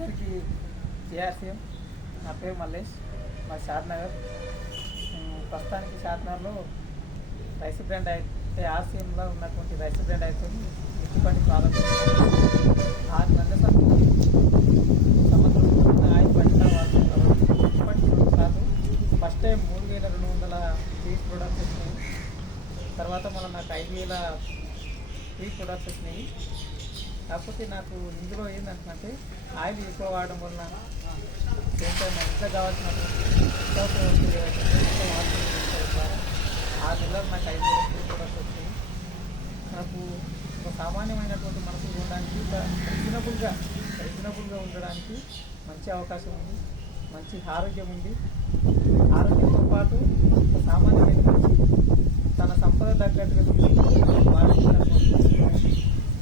అందరికీ జేఆర్సీఎం. నా పేరు మల్లేష్, మా షాద్నగర్. ప్రస్తుతానికి షాద్నగర్లో రైస్ బ్రాండ్ అయితే ఆర్సీఎంలో ఉన్నటువంటి రైస్ బ్రాండ్ అయితే మిర్చిపండి ప్రారంభించారు. 6 నెలల సంవత్సరం ఆయిల్ పంట వాడుతుంది కాబట్టి మిర్చిపండి 2 సార్లు ఫస్ట్ టైం 3200 ఫీడ్ ప్రొడక్ట్స్ వచ్చినాయి. తర్వాత మళ్ళీ నాకు 5000 ఫీడ్ ప్రొడక్ట్స్ వచ్చినాయి. కాకపోతే నాకు ఇందులో ఏంటంటే ఆయిల్ ఎక్కువ వాడడం వల్ల ఏంటంటే మన ఇంట్లో కావాల్సిన నిత్యావసర వస్తువులు ఏవైతే ద్వారా 6 నెలలు నాకు 5000 ఫీడ్ ప్రొడక్ట్స్ వచ్చినాయి. నాకు ఒక సామాన్యమైనటువంటి మనసు ఉండడానికి రీజనబుల్గా ఉండడానికి మంచి అవకాశం ఉంది, మంచి ఆరోగ్యం ఉంది. ఆరోగ్యంతో పాటు ఒక సామాన్యమైన మనిషి తన సంపద తగ్గట్టుగా వాడుతున్నటువంటి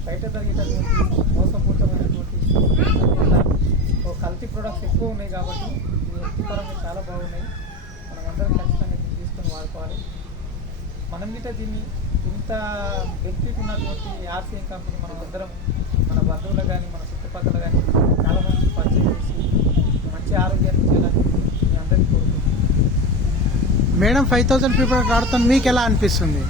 బయట జరిగేటటువంటి మోసపూరితమైనటువంటి కల్తీ ప్రొడక్ట్స్ ఎక్కువ ఉన్నాయి కాబట్టి ఇవి వృత్తిపరంగా చాలా బాగున్నాయి. మనం అందరం ఖచ్చితంగా తీసుకొని వాడుకోవాలి. మనం గిట్ట దీన్ని ఇంత బెనిఫిట్ ఉన్నటువంటి ఆర్సీఎం కంపెనీ మనం అందరం మన బంధువులు కానీ మన చుట్టుపక్కల కానీ చాలామంది పరిచయం చేసి మంచి ఆరోగ్యాన్ని చేయాలని మీ అందరికీ కోరుకుంటున్నాను. మేడం 5000 పీపుల్ రావడం మీకు ఎలా అనిపిస్తుంది?